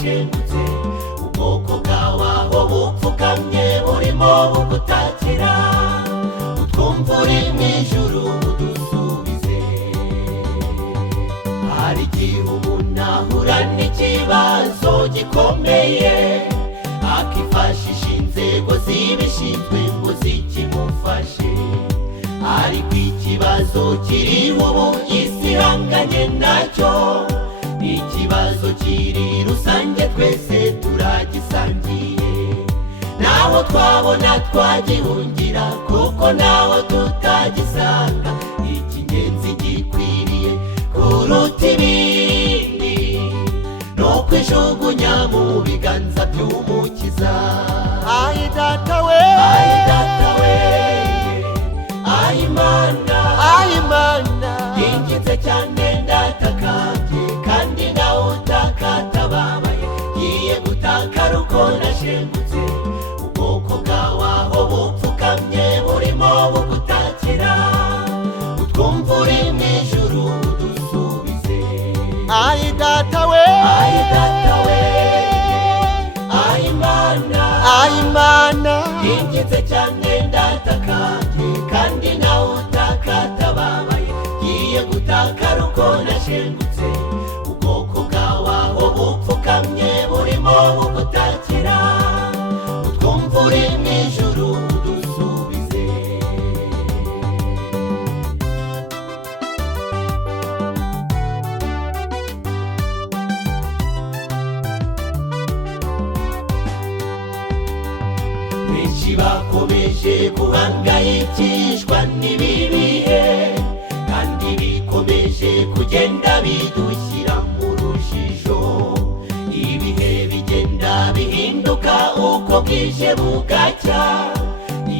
nashengutse ubwoko bwawe aho bupfukamye burimo bugutakira utwumva uri mw'ijuru udusubize. hari igihe umuntu ahura n'ikibazo gikomeye akifashisha inzego zibishinzwe ngo zikimufashe, ariko ikibazo kiriho ubu isi ihanganye nacyo ni ikibazo kiri rusange twese turagisangiye. naho twabona twagihungira kuko naho tutagisanga, icy'ingenzi gikwiriye kuruta ibindi ni ukwijugunya mu biganza by'umukiza. Ayi data we, ayi data we, ayi mana, ayi mana, yinginze cyane ndatakambye kandi nawe utakatababaye, ngiye gutakara uko nashengutse ubwoko bwawe aho bupfukamye burimo bugutakira utwumva uri mw'ijuru udusubize. ayi data we, ayi data we, ayi mana, ayi mana, yinginze cyane ndatakambye kandi nawe utakatababaye, ngiye gutakara uko nashengutse ubwoko bwawe aho bupfukamye burimo bugutakira utwumva uri mw'ijuru udusubize. benshi bakomeje guhangayikishwa n'ibi bihe kandi bikomeje kugenda bidushyira mu rujijo. ibihe bigenda bihinduka uko bwije bugacya,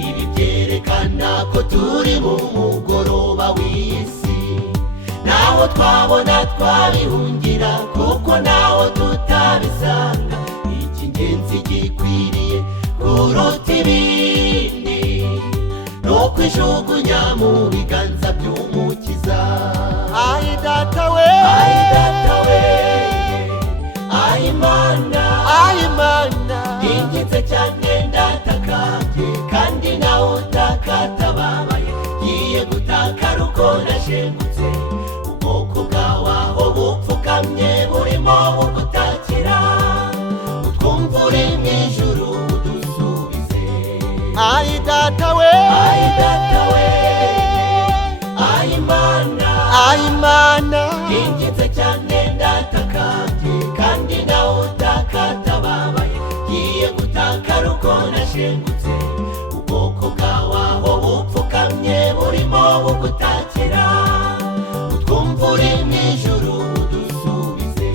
ibi byerekana ko turi mu mugoroba w'isi. naho twabona twabihungira kuko naho tutabisanga, icy'ingenzi gikwiriye kuruta ibindi ni ukwijugunya mu biganza by'umukiza. ayi data we, ayi data we, ayi mana, ayi mana, yinginze cyane ndatakambye kandi nawe utakatababaye, ngiye gutakara uko nashengutse ubwoko bwawe aho bupfukamye burimo bugutakira utwumva uri mw'ijuru udusubize. ayi data we, ayi data we, ayi mana, ayi mana, yinginze cyane ndatakambye kandi nawe utakatababaye, ngiye gutakara uko nashengutse ubwoko bwawe aho bupfukamye burimo bugutakira utwumva uri mw'ijuru udusubize.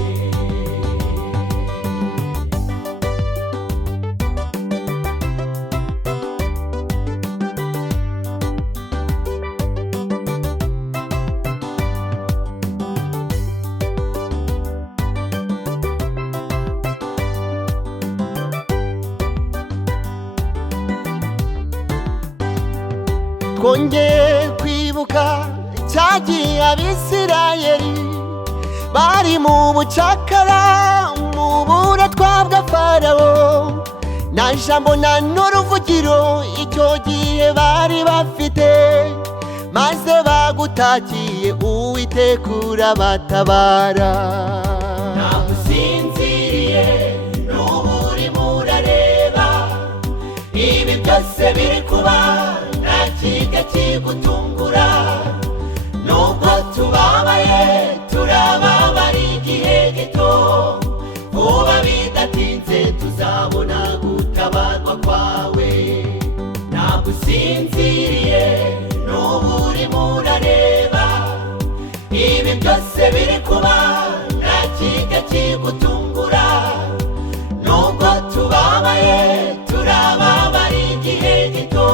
twongeye kwibuka cyagiye abisirayeli bari mu bucakara mu buretwa bwa farawo, nta jambo nta n'uruvugiro icyo gihe bari bafite, maze bagutakiye uwiteka urabatabara. ntabwo usinziriye n'ubu urimo urareba ibi byose biri kuba, nta kijya kigutungura. nubwo tubabaye turababara igihe gito, vuba bidatinze tuzabona gutabarwa kwawe. ntabwo usinziriye n'ubu urimo urareba ibi byose biri kuba, nta kijya kigutungura. nubwo tubabaye turababara igihe gito,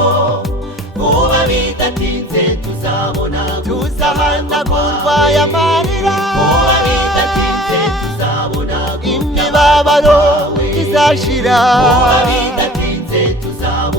vuba bidatinze tuzabona tuzahanagurwa y'amarira, vuba bidatinze tuzabona imibabaro izashira, vuba bidatinze tuzabona